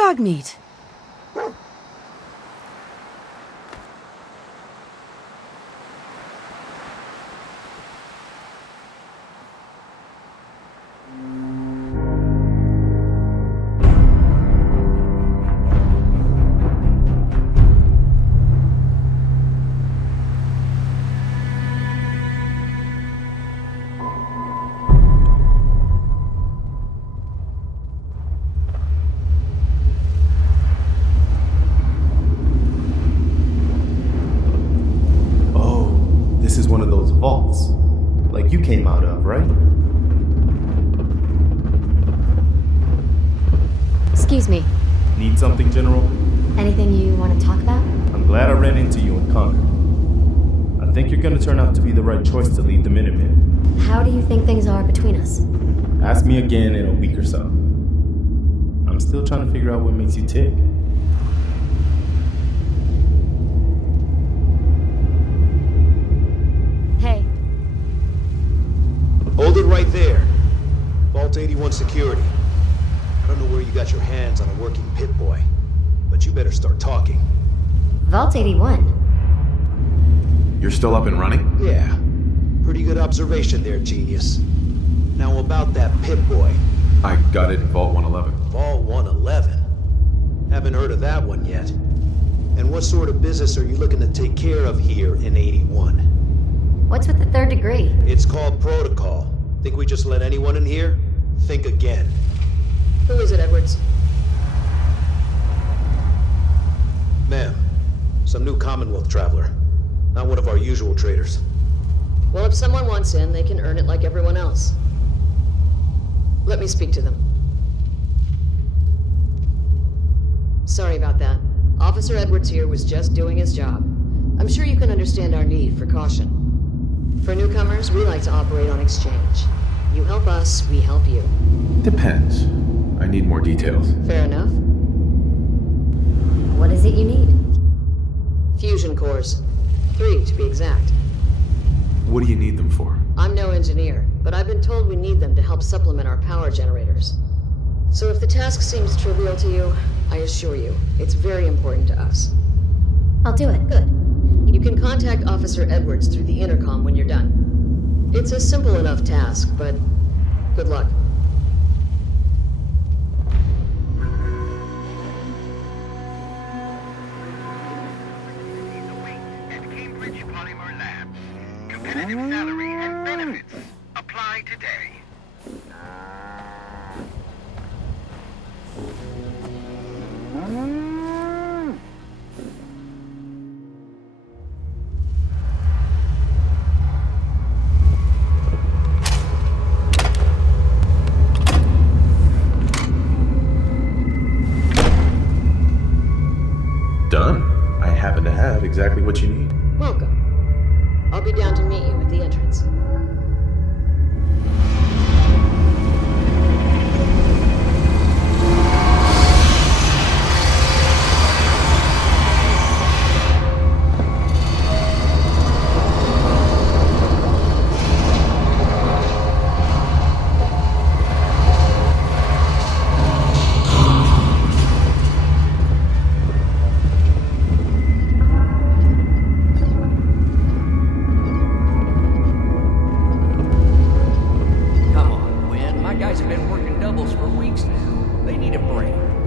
Dog meat. This is one of those vaults, like you came out of, right? Excuse me. Need something, General? Anything you want to talk about? I'm glad I ran into you in Concord. I think you're gonna turn out to be the right choice to lead the Minutemen. How do you think things are between us? Ask me again in a week or so. I'm still trying to figure out what makes you tick. Hey. Hold it right there. Vault 81 security. I don't know where you got your hands on a working Pip-Boy, but you better start talking. Vault 81? You're still up and running? Yeah. Pretty good observation there, genius. Now about that Pip-Boy. I got it in Vault 111. Vault 111? Haven't heard of that one yet. And what sort of business are you looking to take care of here in 81? What's with the third degree? It's called protocol. Think we just let anyone in here? Think again. Who is it, Edwards? Ma'am, some new Commonwealth traveler. Not one of our usual traders. Well, if someone wants in, they can earn it like everyone else. Let me speak to them. Sorry about that. Officer Edwards here was just doing his job. I'm sure you can understand our need for caution. For newcomers, we like to operate on exchange. You help us, we help you. Depends. I need more details. Fair enough. What is it you need? Fusion cores. 3, to be exact. What do you need them for? I'm no engineer, but I've been told we need them to help supplement our power generators. So if the task seems trivial to you, I assure you, it's very important to us. I'll do it. Good. You can contact Officer Edwards through the intercom when you're done. It's a simple enough task, but good luck. Competitive salary and benefits. Apply today. Done. I happen to have exactly what you need. Welcome. I'll be down to meet you at the entrance.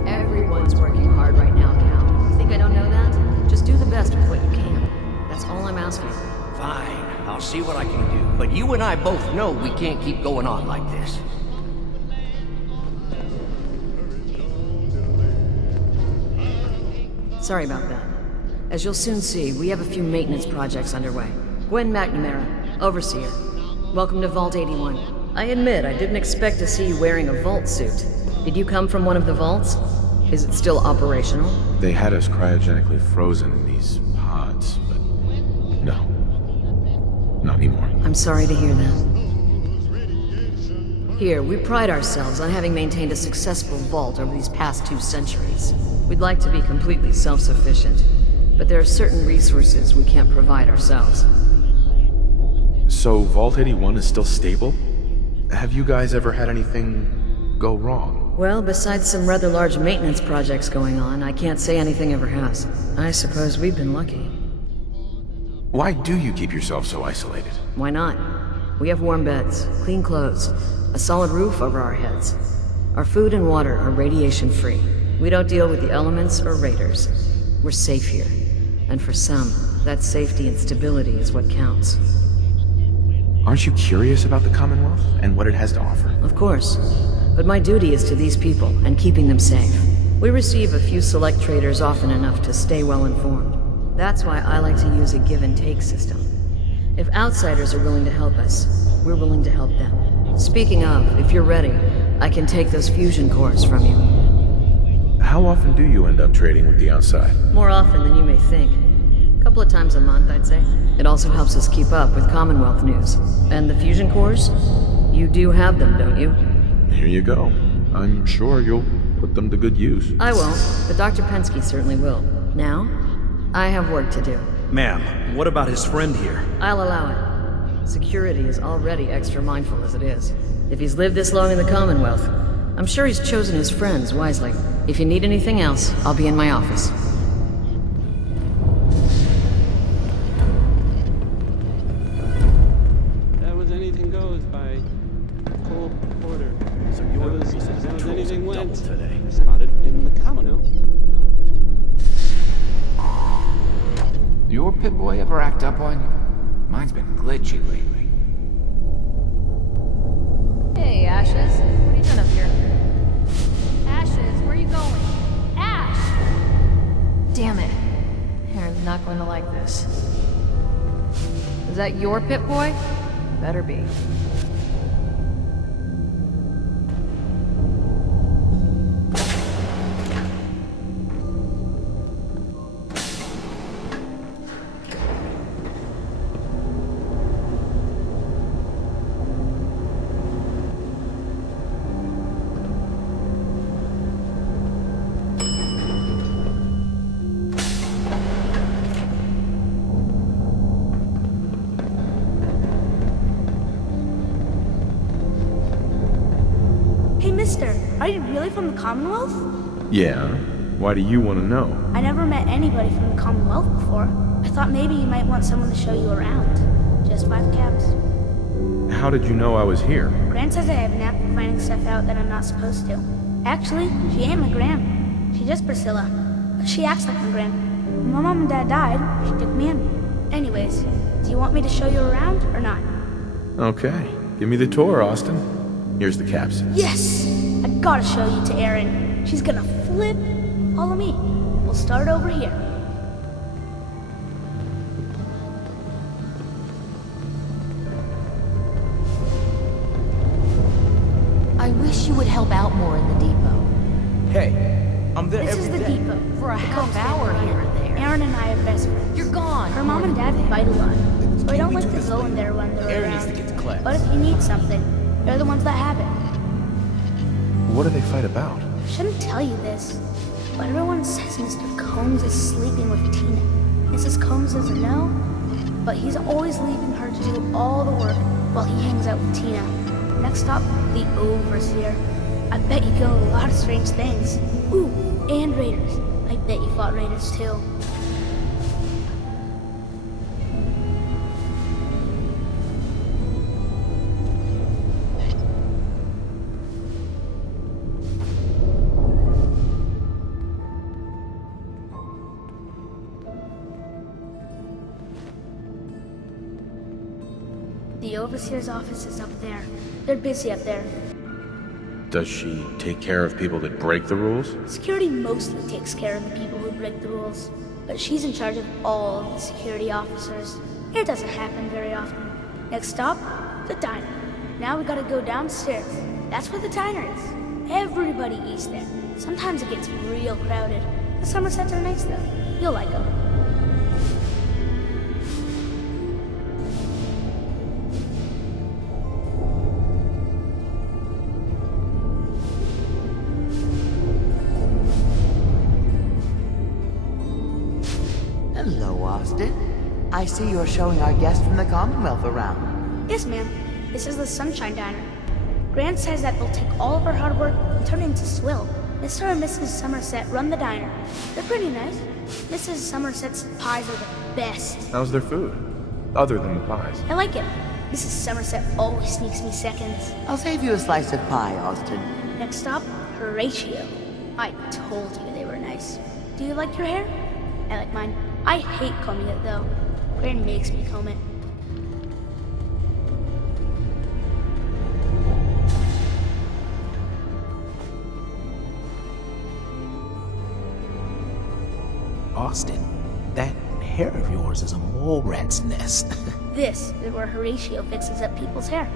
Everyone's working hard right now, Cal. You think I don't know that? Just do the best with what you can. That's all I'm asking. Fine, I'll see what I can do. But you and I both know we can't keep going on like this. Sorry about that. As you'll soon see, we have a few maintenance projects underway. Gwen McNamara, Overseer. Welcome to Vault 81. I admit, I didn't expect to see you wearing a vault suit. Did you come from one of the vaults? Is it still operational? They had us cryogenically frozen in these pods, but no. Not anymore. I'm sorry to hear that. Here, we pride ourselves on having maintained a successful vault over these past 2 centuries. We'd like to be completely self-sufficient, but there are certain resources we can't provide ourselves. So Vault 81 is still stable? Have you guys ever had anything go wrong? Well, besides some rather large maintenance projects going on, I can't say anything ever has. I suppose we've been lucky. Why do you keep yourself so isolated? Why not? We have warm beds, clean clothes, a solid roof over our heads. Our food and water are radiation-free. We don't deal with the elements or raiders. We're safe here. And for some, that safety and stability is what counts. Aren't you curious about the Commonwealth and what it has to offer? Of course. But my duty is to these people and keeping them safe. We receive a few select traders often enough to stay well informed. That's why I like to use a give-and-take system. If outsiders are willing to help us, we're willing to help them. Speaking of, if you're ready, I can take those fusion cores from you. How often do you end up trading with the outside? More often than you may think. A couple of times a month, I'd say. It also helps us keep up with Commonwealth news. And the fusion cores? You do have them, don't you? Here you go. I'm sure you'll put them to good use. I won't, but Dr. Pensky certainly will. Now, I have work to do. Ma'am, what about his friend here? I'll allow it. Security is already extra mindful as it is. If he's lived this long in the Commonwealth, I'm sure he's chosen his friends wisely. If you need anything else, I'll be in my office. That was Anything Goes by Cole Porter. So you were the reason That the was tools Anything doubled Went. today. Spotted in the Commonwealth. Your Pip-Boy ever act up on you? Mine's been glitchy lately. Hey, Ashes. What are you doing up here? Ashes, where are you going? Ash! Damn it. Aaron's not going to like this. Is that your Pip-Boy? Better be. Mister, are you really from the Commonwealth? Yeah. Why do you want to know? I never met anybody from the Commonwealth before. I thought maybe you might want someone to show you around. Just 5 caps. How did you know I was here? Gran says I have a knack for finding stuff out that I'm not supposed to. Actually, she ain't my Gran. She's just Priscilla. But she acts like my Gran. When my mom and dad died, she took me in. Anyways, do you want me to show you around or not? Okay. Give me the tour, Austin. Here's the caps. Yes! I gotta show you to Erin. She's gonna flip. Follow me. We'll start over here. I wish you would help out more in the depot. Hey, I'm there This every is the day. depot. For a The half cops hour run here it. or there. Erin and I are best friends. You're gone. Her mom and dad fight a lot, so I don't like to go in there when they're Aaron around. needs to get to class. But if you need something, they're the ones that have it. What do they fight about? I shouldn't tell you this, but everyone says Mr. Combs is sleeping with Tina. Mrs. Combs doesn't know, but he's always leaving her to do all the work while he hangs out with Tina. Next stop, the Overseer. I bet you go a lot of strange things. Ooh, and raiders. I bet you fought raiders too. The Overseer's office is up there. They're busy up there. Does she take care of people that break the rules? Security mostly takes care of the people who break the rules, but she's in charge of all of the security officers. It doesn't happen very often. Next stop, the diner. Now we gotta go downstairs. That's where the diner is. Everybody eats there. Sometimes it gets real crowded. The Somersets are nice though. You'll like them. Hello, Austin. I see you're showing our guest from the Commonwealth around. Yes, ma'am. This is the Sunshine Diner. Grant says that they'll take all of our hard work and turn it into swill. Mr. and Mrs. Somerset run the diner. They're pretty nice. Mrs. Somerset's pies are the best. How's their food? Other than the pies. I like it. Mrs. Somerset always sneaks me seconds. I'll save you a slice of pie, Austin. Next stop, Horatio. I told you they were nice. Do you like your hair? I like mine. I hate combing it though. Gran makes me comb it. Austin, that hair of yours is a mole rat's nest. This is where Horatio fixes up people's hair.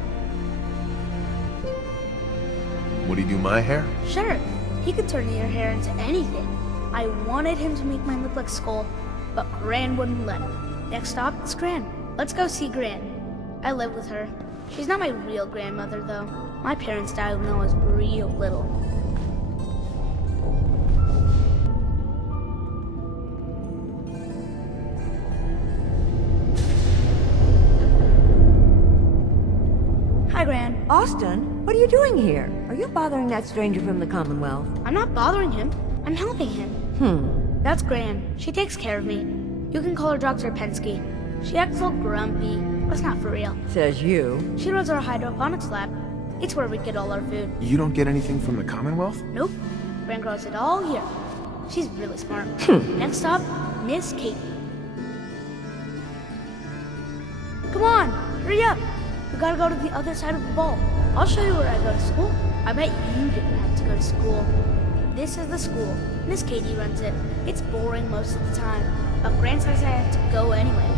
Would he do my hair? Sure, he could turn your hair into anything. I wanted him to make mine look like Skull, but Gran wouldn't let him. Next stop is Gran. Let's go see Gran. I live with her. She's not my real grandmother, though. My parents died when I was real little. Hi, Gran. Austin, what are you doing here? Are you bothering that stranger from the Commonwealth? I'm not bothering him. I'm helping him. That's Gran. She takes care of me. You can call her Dr. Pensky. She acts all grumpy, but it's not for real. Says you. She runs our hydroponics lab. It's where we get all our food. You don't get anything from the Commonwealth? Nope. Gran grows it all here. She's really smart. Next stop, Miss Katie. Come on, hurry up. We gotta go to the other side of the vault. I'll show you where I go to school. I bet you didn't have to go to school. This is the school. Miss Katie runs it. It's boring most of the time, but Gran says I have to go anyway.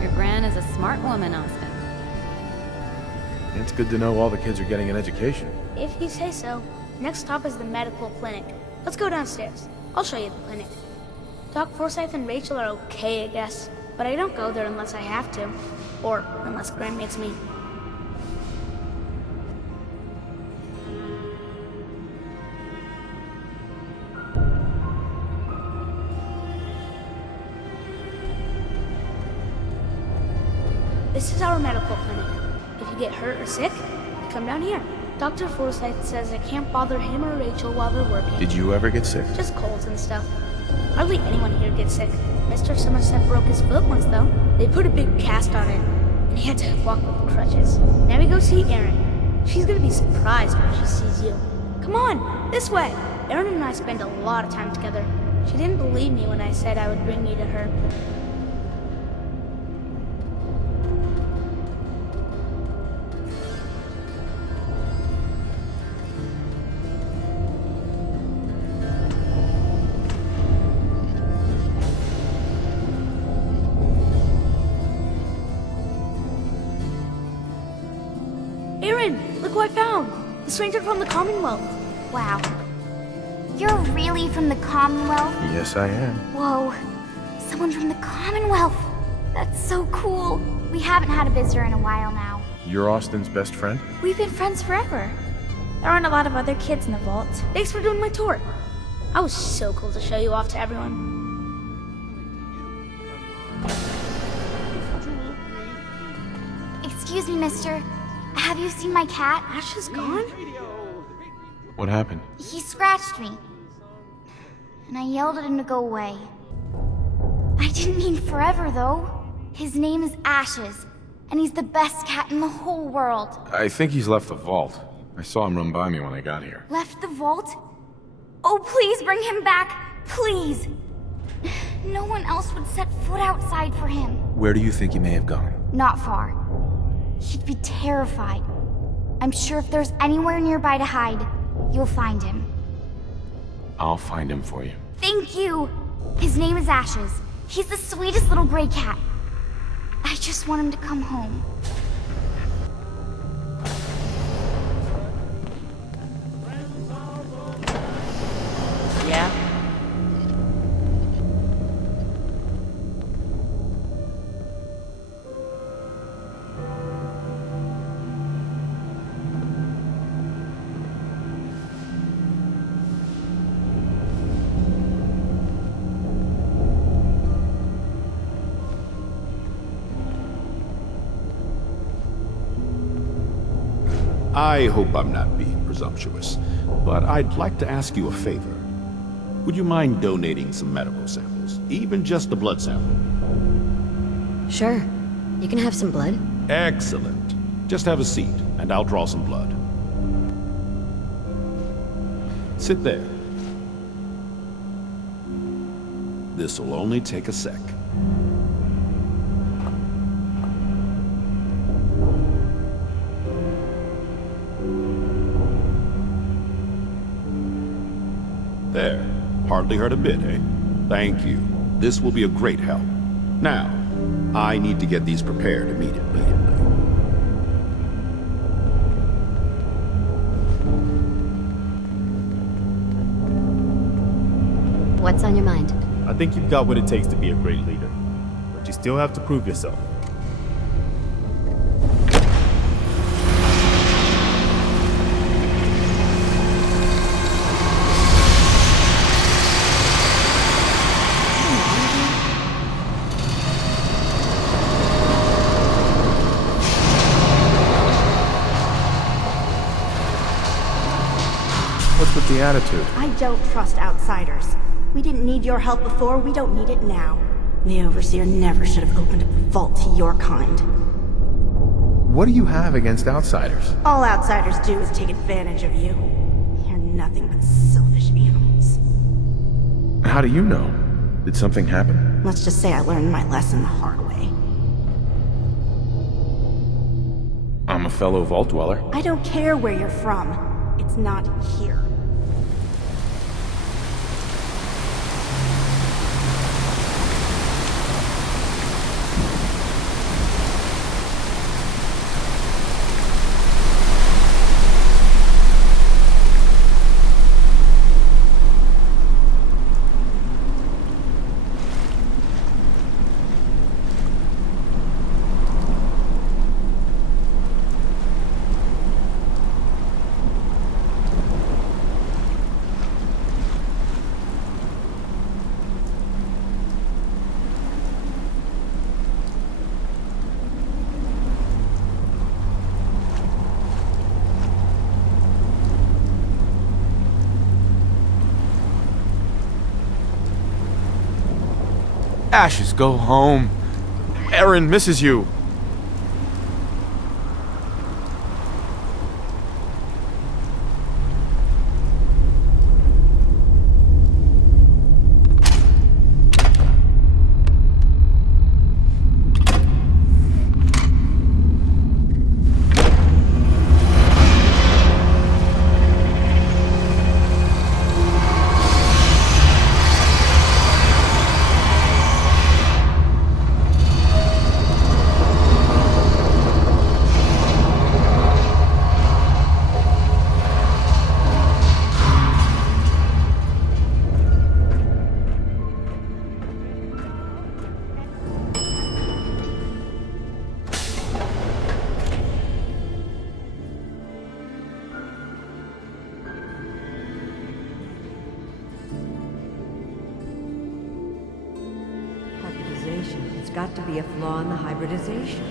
Your Gran is a smart woman, Austin. It's good to know all the kids are getting an education. If you say so. Next stop is the medical clinic. Let's go downstairs. I'll show you the clinic. Doc Forsyth and Rachel are okay, I guess, but I don't go there unless I have to, or unless Gran makes me. This is our medical clinic. If you get hurt or sick, you come down here. Dr. Forsyth says I can't bother him or Rachel while they're working. Did you ever get sick? Just colds and stuff. Hardly anyone here gets sick. Mr. Somerset broke his foot once, though. They put a big cast on it, and he had to walk with crutches. Now we go see Erin. She's gonna be surprised when she sees you. Come on, this way. Erin and I spend a lot of time together. She didn't believe me when I said I would bring you to her. Look who I found! The stranger from the Commonwealth. Wow. You're really from the Commonwealth? Yes, I am. Whoa. Someone from the Commonwealth. That's so cool. We haven't had a visitor in a while now. You're Austin's best friend? We've been friends forever. There aren't a lot of other kids in the vault. Thanks for doing my tour. I was so cool to show you off to everyone. Excuse me, mister. Have you seen my cat? Ash is gone? What happened? He scratched me. And I yelled at him to go away. I didn't mean forever, though. His name is Ashes, and he's the best cat in the whole world. I think he's left the vault. I saw him run by me when I got here. Left the vault? Oh, please bring him back. Please. No one else would set foot outside for him. Where do you think he may have gone? Not far. He'd be terrified. I'm sure if there's anywhere nearby to hide, you'll find him. I'll find him for you. Thank you! His name is Ashes. He's the sweetest little gray cat. I just want him to come home. Yeah? I hope I'm not being presumptuous, but I'd like to ask you a favor. Would you mind donating some medical samples? Even just a blood sample? Sure. You can have some blood. Excellent. Just have a seat, and I'll draw some blood. Sit there. This'll only take a sec. There. Hardly hurt a bit, eh? Thank you. This will be a great help. Now, I need to get these prepared immediately. What's on your mind? I think you've got what it takes to be a great leader, but you still have to prove yourself. What's with the attitude? I don't trust outsiders. We didn't need your help before, we don't need it now. The Overseer never should have opened up the vault to your kind. What do you have against outsiders? All outsiders do is take advantage of you. You're nothing but selfish animals. How do you know? Did something happen? Let's just say I learned my lesson the hard way. I'm a fellow Vault Dweller. I don't care where you're from. It's not here. Ashes, go home. Erin misses you. It's got to be a flaw in the hybridization.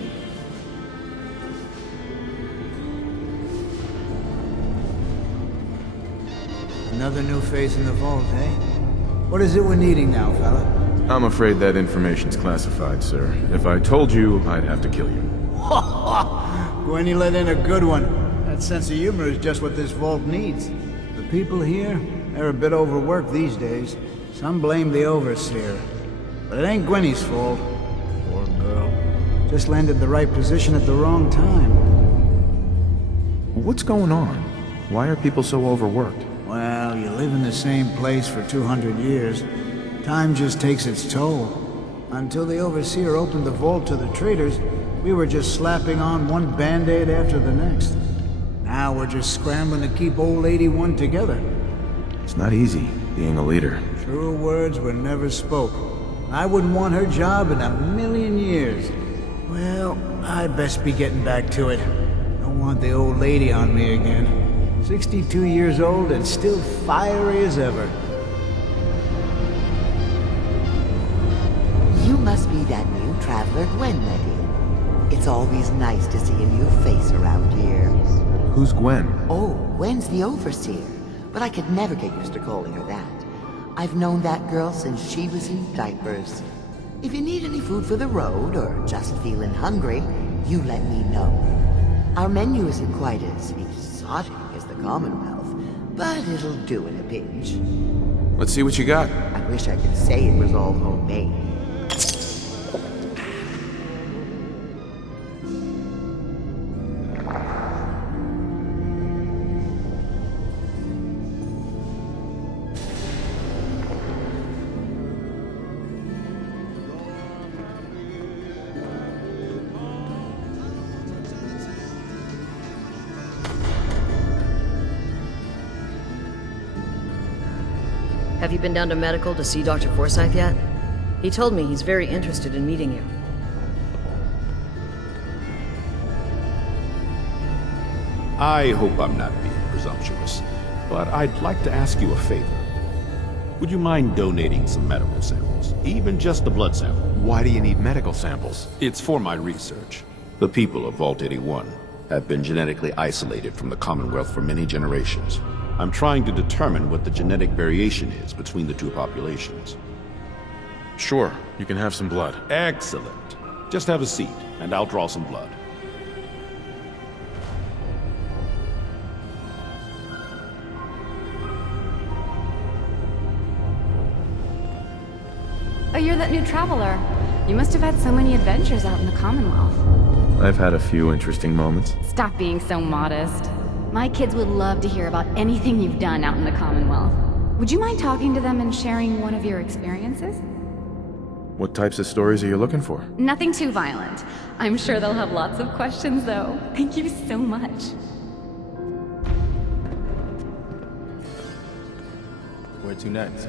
Another new face in the vault, eh? What is it we're needing now, fella? I'm afraid that information's classified, sir. If I told you, I'd have to kill you. Gwenny let in a good one. That sense of humor is just what this vault needs. The people here, they're a bit overworked these days. Some blame the Overseer. But it ain't Gwenny's fault. Poor girl. Just landed the right position at the wrong time. What's going on? Why are people so overworked? Well, you live in the same place for 200 years. Time just takes its toll. Until the Overseer opened the vault to the traders, we were just slapping on one band-aid after the next. Now we're just scrambling to keep old 81 together. It's not easy, being a leader. True words were never spoke. I wouldn't want her job in a million years. Well, I'd best be getting back to it. Don't want the old lady on me again. 62 years old and still fiery as ever. You must be that new traveler Gwen let in. It's always nice to see a new face around here. Who's Gwen? Oh, Gwen's the overseer, but I could never get used to calling her that. I've known that girl since she was in diapers. If you need any food for the road, or just feeling hungry, you let me know. Our menu isn't quite as exotic as the Commonwealth, but it'll do in a pinch. Let's see what you got. I wish I could say it was all homemade. Have you been down to medical to see Dr. Forsyth yet? He told me he's very interested in meeting you. I hope I'm not being presumptuous, but I'd like to ask you a favor. Would you mind donating some medical samples? Even just a blood sample. Why do you need medical samples? It's for my research. The people of Vault 81 have been genetically isolated from the Commonwealth for many generations. I'm trying to determine what the genetic variation is between the two populations. Sure, you can have some blood. Excellent. Just have a seat, and I'll draw some blood. Oh, you're that new traveler. You must have had so many adventures out in the Commonwealth. I've had a few interesting moments. Stop being so modest. My kids would love to hear about anything you've done out in the Commonwealth. Would you mind talking to them and sharing one of your experiences? What types of stories are you looking for? Nothing too violent. I'm sure they'll have lots of questions, though. Thank you so much. Where to next?